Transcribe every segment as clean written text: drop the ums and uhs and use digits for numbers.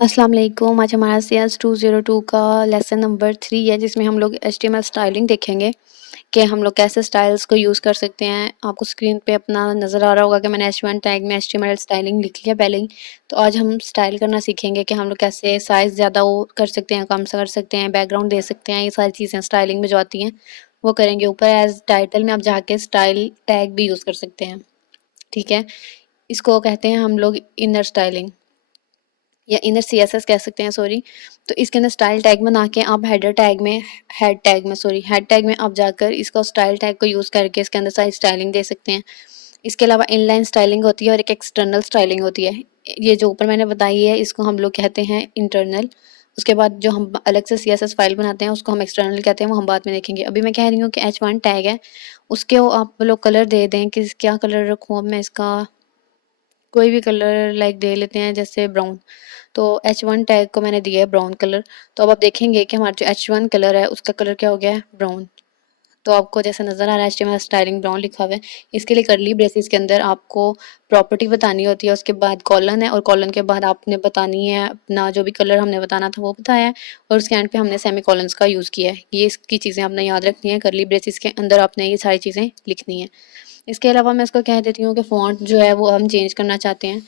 अस्सलाम वालेकुम। आज हमारा CS 202 का लेसन नंबर 3 है, जिसमें हम लोग HTML स्टाइलिंग देखेंगे कि हम लोग कैसे स्टाइल्स को यूज़ कर सकते हैं। आपको स्क्रीन पे अपना नज़र आ रहा होगा कि मैंने H1 टैग में HTML स्टाइलिंग लिख लिया पहले ही। तो आज हम स्टाइल करना सीखेंगे कि हम लोग कैसे साइज़ ज़्यादा वो कर सकते हैं, कम सा कर सकते हैं, बैकग्राउंड दे सकते हैं। ये सारी चीज़ें स्टाइलिंग में जो आती हैं वो करेंगे। ऊपर एज टाइटल में आप जाके स्टाइल टैग भी यूज़ कर सकते हैं, ठीक है। इसको कहते हैं हम लोग इनर स्टाइलिंग या इनर CSS कह सकते हैं, सॉरी। तो इसके अंदर स्टाइल टैग बना के आप हेड टैग में आप जाकर इसको स्टाइल टैग को यूज़ करके इसके अंदर सारी स्टाइलिंग दे सकते हैं। इसके अलावा इनलाइन स्टाइलिंग होती है और एक एक्सटर्नल स्टाइलिंग होती है। ये जो ऊपर मैंने बताई है इसको हम लोग कहते हैं इंटरनल। उसके बाद जो हम अलग से CSS फाइल बनाते हैं उसको हम एक्सटर्नल कहते हैं, वो हम बाद में देखेंगे। अभी मैं कह रही हूँ कि H1 टैग है, उसके वो आप लोग कलर दे दें कि क्या कलर रखूँ। अब मैं इसका कोई भी कलर लाइक दे लेते हैं, जैसे ब्राउन। तो H1 टैग को मैंने दिया है ब्राउन कलर। तो अब आप देखेंगे कि हमारा जो H1 कलर है उसका कलर क्या हो गया है, ब्राउन। तो आपको जैसे नज़र आ रहा है HTML स्टाइलिंग ब्राउन लिखा हुआ है। इसके लिए करली ब्रेसेस के अंदर आपको प्रॉपर्टी बतानी होती है, उसके बाद कॉलन है और कॉलन के बाद आपने बतानी है अपना जो भी कलर हमने बताना था वो बताया है, और उसके एंड पे हमने सेमी कॉलन्स का यूज़ किया है। ये इसकी चीज़ें आपने याद रखनी है, करली ब्रेसेस के अंदर आपने ये सारी चीज़ें लिखनी है। इसके अलावा मैं इसको कह देती हूँ कि फ़ॉन्ट जो है वो हम चेंज करना चाहते हैं।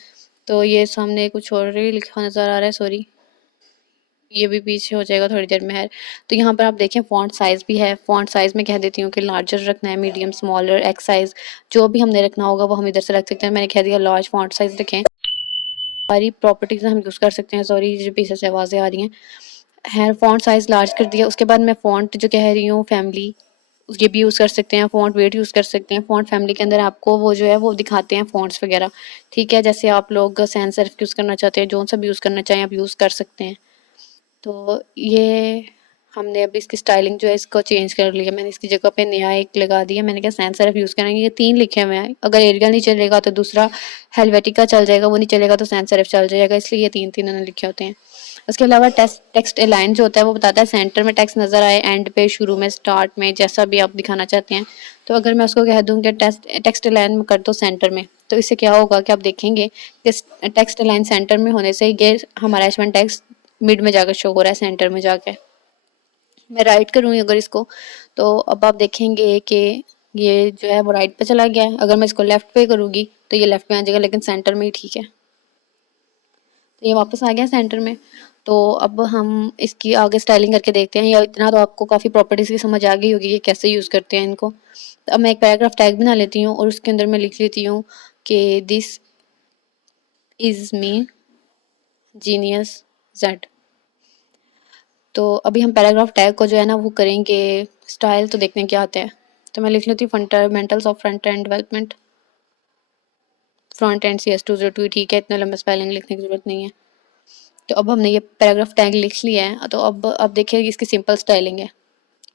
तो ये सामने कुछ और ही लिखा नज़र आ रहा है, सॉरी। ये भी पीछे हो जाएगा थोड़ी देर में है। तो यहाँ पर आप देखें फ़ॉन्ट साइज़ भी है। फ़ॉन्ट साइज़ में कह देती हूँ कि लार्जर रखना है, मीडियम, स्मॉलर, एक्स साइज़, जो भी हमने रखना होगा वो हम इधर से रख सकते हैं। मैंने कह दिया लार्ज फ़ॉन्ट साइज़ रखें। सारी प्रॉपर्टीज़ हम यूज़ कर सकते हैं। सॉरी, ये पीछे से आवाज़ें आ रही हैं। फ़ॉन्ट साइज़ लार्ज कर दिया। उसके बाद मैं फ़ॉन्ट जो कह रही हूँ फैमिली, ये भी यूज़ कर सकते हैं। फ़ॉन्ट वेट यूज़ कर सकते हैं। फ़ॉन्ट फैमिली के अंदर आपको वो जो है वो दिखाते हैं फ़ॉन्ट्स वगैरह, ठीक है। जैसे आप लोग सैन सेरिफ यूज़ करना चाहते हैं, जोन सा भी यूज़ करना चाहें आप यूज़ कर सकते हैं। तो ये हमने अभी इसकी स्टाइलिंग जो है इसको चेंज कर लिया। मैंने इसकी जगह पे नया एक लगा दिया। मैंने कहा सैन सेरिफ यूज़ करेंगे। ये 3 लिखे हुए हैं। अगर एरियल नहीं चलेगा तो दूसरा हेलवेटिका चल जाएगा, वो नहीं चलेगा तो सैन सेरिफ चल जाएगा, इसलिए ये 3-3 उन्होंने लिखे होते हैं। उसके अलावा टेक्स्ट अलाइन जो होता है वो बताता है सेंटर में टेक्स्ट नज़र आए, एंड पे, शुरू में, स्टार्ट में, जैसा भी आप दिखाना चाहते हैं। तो अगर मैं उसको कह दूँ कि टेक्स्ट अलाइन में कर दो सेंटर में, तो इससे क्या होगा कि आप देखेंगे कि टेक्स्ट अलाइन सेंटर में होने से ये हमारा H1 टेक्स्ट मिड में जाकर शो हो रहा है, सेंटर में जाके। मैं राइट करूँगी अगर इसको, तो अब आप देखेंगे कि ये जो है वो राइट पे चला गया है। अगर मैं इसको लेफ्ट पे करूँगी तो ये लेफ्ट में आ जाएगा, लेकिन सेंटर में ही ठीक है। तो ये वापस आ गया सेंटर में। तो अब हम इसकी आगे स्टाइलिंग करके देखते हैं। या इतना तो आपको काफ़ी प्रॉपर्टीज़ की समझ आ गई होगी कि कैसे यूज़ करते हैं इनको। तो अब मैं एक पैराग्राफ टैग बना लेती हूँ और उसके अंदर मैं लिख लेती हूँ कि this is me genius Z. तो अभी हम पैराग्राफ टैग को जो है ना वो करेंगे स्टाइल, तो देखते हैं क्या आता है। तो मैं लिख लेती हूँ fundamentals of front end development, front end CS 202, ठीक है। इतना लंबा स्पेलिंग लिखने की जरूरत नहीं है। तो अब हमने ये पैराग्राफ टैग लिख लिया है। तो अब देखिए इसकी सिंपल स्टाइलिंग है,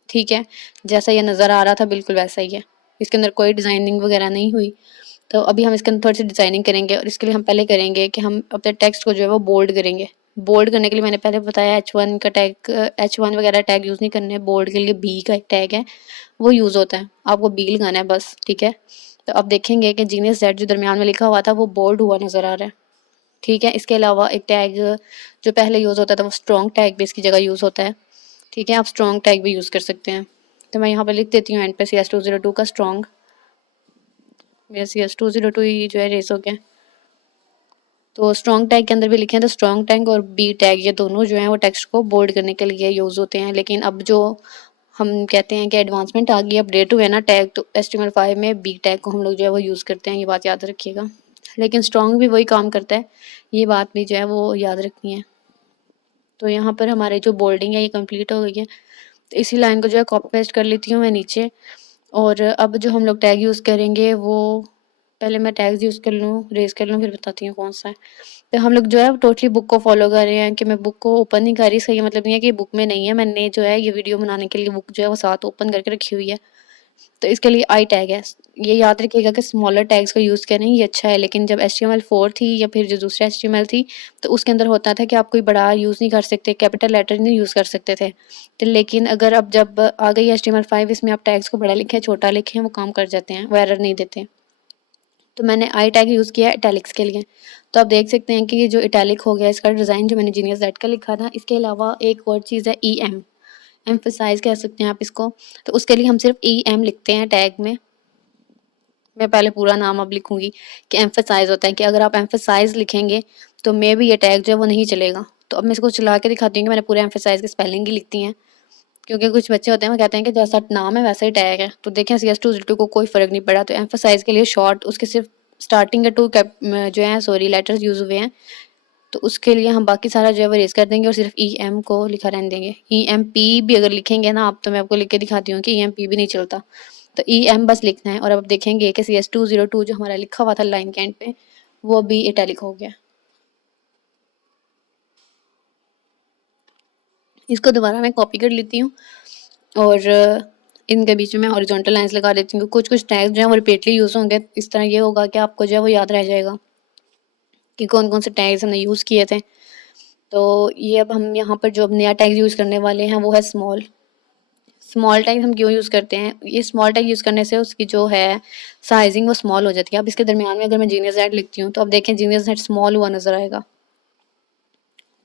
ठीक है। जैसा ये नज़र आ रहा था बिल्कुल वैसा ही है। इसके अंदर कोई डिज़ाइनिंग वगैरह नहीं हुई। तो अभी हम इसके अंदर थोड़ी सी डिज़ाइनिंग करेंगे, और इसके लिए हम पहले करेंगे कि हम अपने टेक्स्ट को जो है वो बोल्ड करेंगे। बोल्ड करने के लिए मैंने पहले बताया H1 का टैग, H1 वगैरह टैग यूज़ नहीं करने। बोल्ड के लिए बी का एक टैग है, वो यूज़ होता है। आपको बी लगाना है बस, ठीक है। तो अब देखेंगे कि जीनियस जेड जो दरमियान में लिखा हुआ था वो बोल्ड हुआ नज़र आ रहा है, ठीक है। इसके अलावा एक टैग जो पहले यूज़ होता था वो स्ट्रॉन्ग टैग भी इसकी जगह यूज़ होता है, ठीक है। आप स्ट्रॉन्ग टैग भी यूज़ कर सकते हैं। तो मैं यहाँ पर लिख देती हूँ एंड पे CS 202 का स्ट्रॉन्ग। मेरा CS 202 ही जो है रेस हो गया। तो स्ट्रॉन्ग टैग के अंदर भी लिखे हैं, तो स्ट्रॉन्ग टैग और बी टैग ये दोनों जो हैं वो टेक्स्ट को बोल्ड करने के लिए यूज़ होते हैं। लेकिन अब जो हम कहते हैं कि एडवांसमेंट आ गई, अपडेट हुए ना टैग, तो HTML5 में बी टैग को हम लोग जो है वो यूज़ करते हैं। ये बात याद रखिएगा। लेकिन स्ट्रॉन्ग भी वही काम करता है, ये बात भी जो है वो याद रखनी है। तो यहाँ पर हमारे जो बोल्डिंग है ये कंप्लीट हो गई है। तो इसी लाइन को जो है कॉपी पेस्ट कर लेती हूँ मैं नीचे। और अब जो हम लोग टैग यूज़ करेंगे वो, पहले मैं टैग्स यूज़ कर लूँ, रेज़ कर लूँ, फिर बताती हूँ कौन सा है। तो हम लोग जो है टोटली बुक को फॉलो कर रहे हैं कि मैं बुक को ओपन नहीं कर रही। इसका ये मतलब नहीं है कि बुक में नहीं है। मैंने जो है ये वीडियो बनाने के लिए बुक जो है वो साथ ओपन करके रखी हुई है। तो इसके लिए आई टैग है। ये याद रखिएगा कि स्मॉलर टैग्स को यूज़ करें, ये अच्छा है। लेकिन जब HTML4 थी या फिर जो दूसरा HTML थी, तो उसके अंदर होता था कि आप कोई बड़ा यूज़ नहीं कर सकते, कैपिटल लेटर नहीं यूज़ कर सकते थे। तो लेकिन अगर अब जब आ गई HTML5, इसमें आप टैग्स को बड़ा लिखें छोटा लिखें वो काम कर जाते हैं, वो एरर नहीं देते। तो मैंने आई टैग यूज़ किया है इटैलिक्स के लिए। तो आप देख सकते हैं कि ये जो इटैलिक हो गया इसका डिज़ाइन जो मैंने जीनियस जेड का लिखा था। इसके अलावा एक और चीज़ है ईएम, एम्फसाइज़ कह सकते हैं आप इसको। तो उसके लिए हम सिर्फ ईएम लिखते हैं टैग में। मैं पहले पूरा नाम अब लिखूंगी कि एम्फसाइज़ होता है कि अगर आप एम्फसाइज़ लिखेंगे तो मे बी ये टैग जो है वो नहीं चलेगा। तो अब मैं इसको चला के दिखाती हूँ कि मैंने पूरे एम्फसाइज़ की स्पेलिंग ही लिख दी है। क्योंकि कुछ बच्चे होते हैं वो कहते हैं कि जैसा नाम है वैसा ही टैग है। तो देखें CS202 को कोई फ़र्क नहीं पड़ा। तो एम्फसाइज़ के लिए शॉर्ट उसके सिर्फ स्टार्टिंग के 2 जो हैं सॉरी लेटर्स यूज़ हुए हैं। तो उसके लिए हम बाकी सारा जो है वो इरेज़ कर देंगे और सिर्फ ईएम को लिखा रहने देंगे। ईएमपी भी अगर लिखेंगे ना आप, तो मैं आपको लिख के दिखाती हूँ कि ईएमपी भी नहीं चलता। तो ईएम बस लिखना है और अब देखेंगे कि CS202 जो हमारा लिखा हुआ था लाइन के एंड पे, वो भी इटैलिक हो गया। इसको दोबारा मैं कॉपी कर लेती हूँ और इनके बीच में मैं हॉरिजॉन्टल लाइंस लगा देती हूँ। कुछ टैग जो हैं वो रिपीटली यूज़ होंगे। इस तरह ये होगा कि आपको जो है वो याद रह जाएगा कि कौन-कौन से टैग्स हमने यूज़ किए थे। तो ये अब हम यहाँ पर जो अब नया टैग यूज़ करने वाले हैं वो है स्मॉल। स्मॉल टैग हम क्यों यूज़ करते हैं? ये स्मॉल टैग यूज़ करने से उसकी जो है साइज़िंग वो स्मॉल हो जाती है। अब इसके दरमियान में अगर मैं जीनियस जेड लिखती हूँ तो अब देखें जीनियस जेड स्मॉल हुआ नज़र आएगा।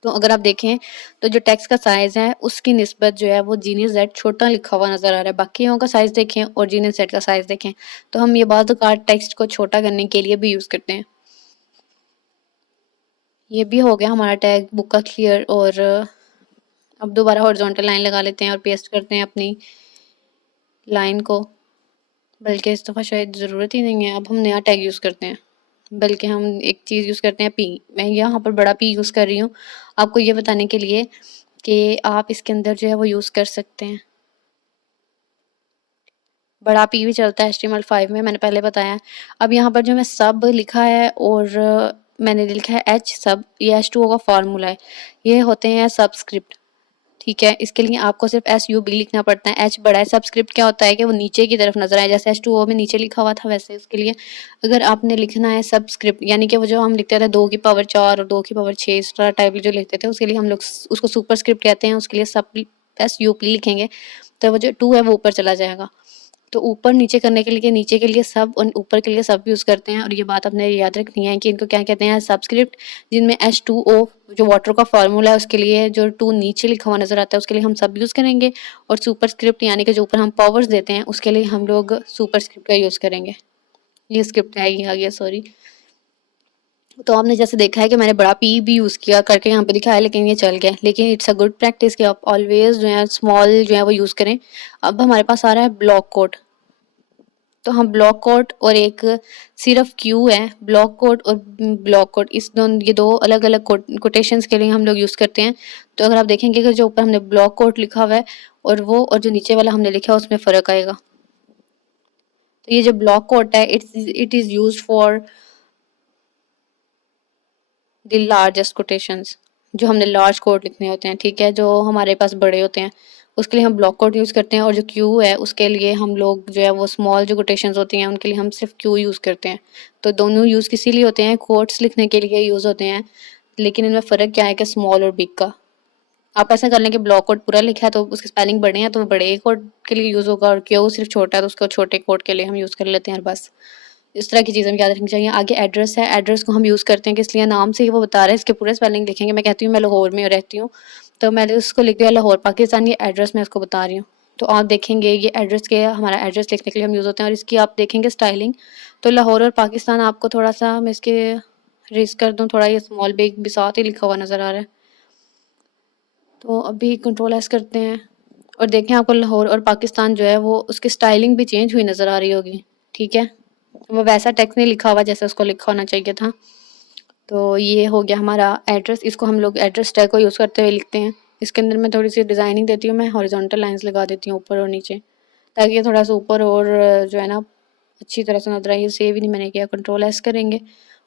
तो अगर आप देखें तो जो टेक्स्ट का साइज़ है उसकी निस्बत जो है वो जीनियस जेड छोटा लिखा हुआ नज़र आ रहा है। बाकियों का साइज़ देखें और जीनियस जेड का साइज़ देखें। तो हम ये बाज़ औक़ात टेक्स्ट को छोटा करने के लिए भी यूज़ करते हैं। ये भी हो गया हमारा टैग बुक का क्लियर और अब दोबारा हॉरिजॉन्टल लाइन लगा लेते हैं और पेस्ट करते हैं अपनी लाइन को। बल्कि इस दफ़ा शायद ज़रूरत ही नहीं है, अब हम नया टैग यूज़ करते हैं। बल्कि हम एक चीज़ यूज़ करते हैं पी। मैं यहाँ पर बड़ा पी यूज़ कर रही हूँ, आपको ये बताने के लिए कि आप इसके अंदर जो है वो यूज़ कर सकते हैं। बड़ा पी भी चलता है HTML5 में, मैंने पहले बताया है। अब यहाँ पर जो मैं सब लिखा है और मैंने लिखा है एच सब, ये H2O का फार्मूला है। ये होते हैं सबस्क्रिप्ट। ठीक है, इसके लिए आपको सिर्फ SUB लिखना पड़ता है। एच बड़ा है, सबस्क्रिप्ट क्या होता है कि वो नीचे की तरफ नजर आए, जैसे H2O में नीचे लिखा हुआ था वैसे उसके लिए अगर आपने लिखना है सबस्क्रिप्ट, यानी कि वो जो हम लिखते थे 2 की पावर 4 और 2 की पावर 6 इस तरह टाइप जो लिखते थे उसके लिए हम लोग उसको सुपरस्क्रिप्ट कहते हैं। उसके लिए सब SUP लिखेंगे तो वो जो 2 है वो ऊपर चला जाएगा। तो ऊपर नीचे करने के लिए नीचे के लिए सब और ऊपर के लिए सब यूज़ करते हैं। और ये बात आपने याद रखनी है कि इनको क्या कहते हैं, सबस्क्रिप्ट, जिनमें H2O जो वाटर का फार्मूला है उसके लिए जो 2 नीचे लिखा हुआ नज़र आता है उसके लिए हम सब यूज़ करेंगे और सुपरस्क्रिप्ट यानी कि जो ऊपर हम पावर्स देते हैं उसके लिए हम लोग सुपरस्क्रिप्ट का यूज़ करेंगे। ये स्क्रिप्ट है, ये आ गया सॉरी। तो आपने जैसे देखा है कि मैंने बड़ा पी भी यूज़ किया करके यहाँ पे दिखाया, लेकिन ये चल गया। लेकिन इट्स अ गुड प्रैक्टिस कि आप ऑलवेज जो है स्मॉल जो है वो यूज़ करें। अब हमारे पास आ रहा है ब्लॉक कोड। तो हम ब्लॉक कोड और एक सिर्फ क्यू है, ब्लॉक कोड और ब्लॉक कोड, इस दोनों ये 2 अलग-अलग कोटेशंस के लिए हम लोग यूज़ करते हैं। तो अगर आप देखेंगे कि जो ऊपर हमने ब्लॉक कोड लिखा हुआ है और वो और जो नीचे वाला हमने लिखा है उसमें फ़र्क आएगा। तो ये जो ब्लॉक कोड है it is used for the largest quotations, जो हमने लार्ज कोड लिखने होते हैं, ठीक है, जो हमारे पास बड़े होते हैं उसके लिए हम ब्लॉक कोड यूज़ करते हैं। और जो क्यू है उसके लिए हम लोग जो है वो स्मॉल जो कोटेशंस होती हैं उनके लिए हम सिर्फ क्यू यूज़ करते हैं। तो दोनों यूज़ किसी लिए होते हैं, कोट्स लिखने के लिए यूज़ होते हैं, लेकिन इनमें फ़र्क क्या है कि स्मॉल और बिग का। आप ऐसा कर लें कि ब्लॉक कोड पूरा लिखा है तो उसके स्पेलिंग बड़े हैं तो वो बड़े कोड के लिए यूज़ होगा और क्यू सिर्फ छोटा है तो उसको छोटे कोड के लिए हम यूज़ कर लेते हैं बस। इस तरह की चीज़ें हमें याद रखनी चाहिए। आगे एड्रेस है, एड्रेस को हम यूज़ करते हैं किस लिए, नाम से ही वो बता रहे हैं, इसके पूरे स्पेलिंग लिखेंगे। मैं कहती हूँ मैं लाहौर में रहती हूँ, तो मैंने उसको लिख दिया लाहौर पाकिस्तान, ये एड्रेस मैं उसको बता रही हूँ। तो आप देखेंगे ये एड्रेस के हमारा एड्रेस लिखने के लिए हम यूज़ होते हैं और इसकी आप देखेंगे स्टाइलिंग, तो लाहौर और पाकिस्तान आपको थोड़ा-सा मैं इसके रेज़ कर दूँ, थोड़ा ये स्मॉल बिग भी साथ ही लिखा हुआ नज़र आ रहा है। तो अभी कंट्रोल एस करते हैं और देखें आपको लाहौर और पाकिस्तान जो है वो उसकी स्टाइलिंग भी चेंज हुई नज़र आ रही होगी, ठीक है? वो वैसा टेक्स्ट नहीं लिखा हुआ जैसे उसको लिखा होना चाहिए था। तो ये हो गया हमारा एड्रेस, इसको हम लोग एड्रेस टैग को यूज़ करते हुए लिखते हैं। इसके अंदर मैं थोड़ी सी डिज़ाइनिंग देती हूँ, मैं हॉरिजॉन्टल लाइंस लगा देती हूँ ऊपर और नीचे, ताकि ये थोड़ा सा ऊपर और जो है ना अच्छी तरह से नजर आए। ये सेव ही नहीं मैंने किया, कंट्रोल एस करेंगे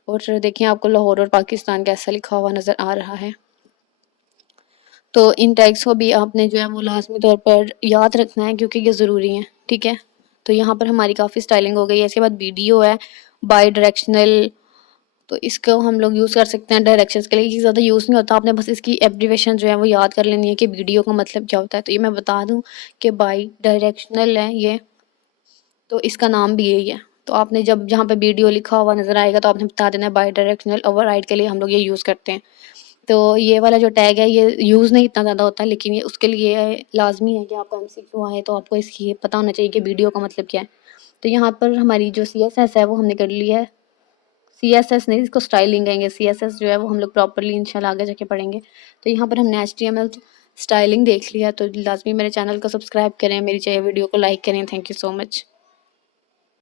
और देखिए आपको लाहौर और पाकिस्तान कैसा लिखा हुआ नज़र आ रहा है। तो इन टैग्स को भी आपने जो है वो लाजमी तौर पर याद रखना है क्योंकि ये ज़रूरी है, ठीक है। तो यहाँ पर हमारी काफ़ी स्टाइलिंग हो गई है। इसके बाद वीडियो है, बाई डायरेक्शनल, तो इसको हम लोग यूज़ कर सकते हैं डायरेक्शंस के लिए। ये ज़्यादा यूज़ नहीं होता, आपने बस इसकी एब्रिविएशन जो है वो याद कर लेनी है कि वीडियो का मतलब क्या होता है। तो ये मैं बता दूँ कि बाई डायरेक्शनल है ये, तो इसका नाम भी यही है। तो आपने जब जहाँ पे वीडियो लिखा हुआ नज़र आएगा तो आपने बता देना है बाई डायरेक्शनल ओवरराइड के लिए हम लोग ये यूज़ करते हैं। तो ये वाला जो टैग है ये यूज़ नहीं इतना ज़्यादा होता है, लेकिन ये उसके लिए लाज़मी है कि आपका एमसीक्यू आए तो आपको इसकी पता होना चाहिए कि वीडियो का मतलब क्या है। तो यहाँ पर हमारी जो सीएसएस है वो हमने कर ली है। सीएसएस नहीं, इसको स्टाइलिंग कहेंगे। सीएसएस जो है वो हम लोग प्रॉपर्ली इंशाल्लाह आगे जाके पढ़ेंगे। तो यहाँ पर हमने एचटीएमएल स्टाइलिंग देख लिया, तो लाज़मी मेरे चैनल को सब्सक्राइब करें, मेरी वीडियो को लाइक करें। Thank you so much.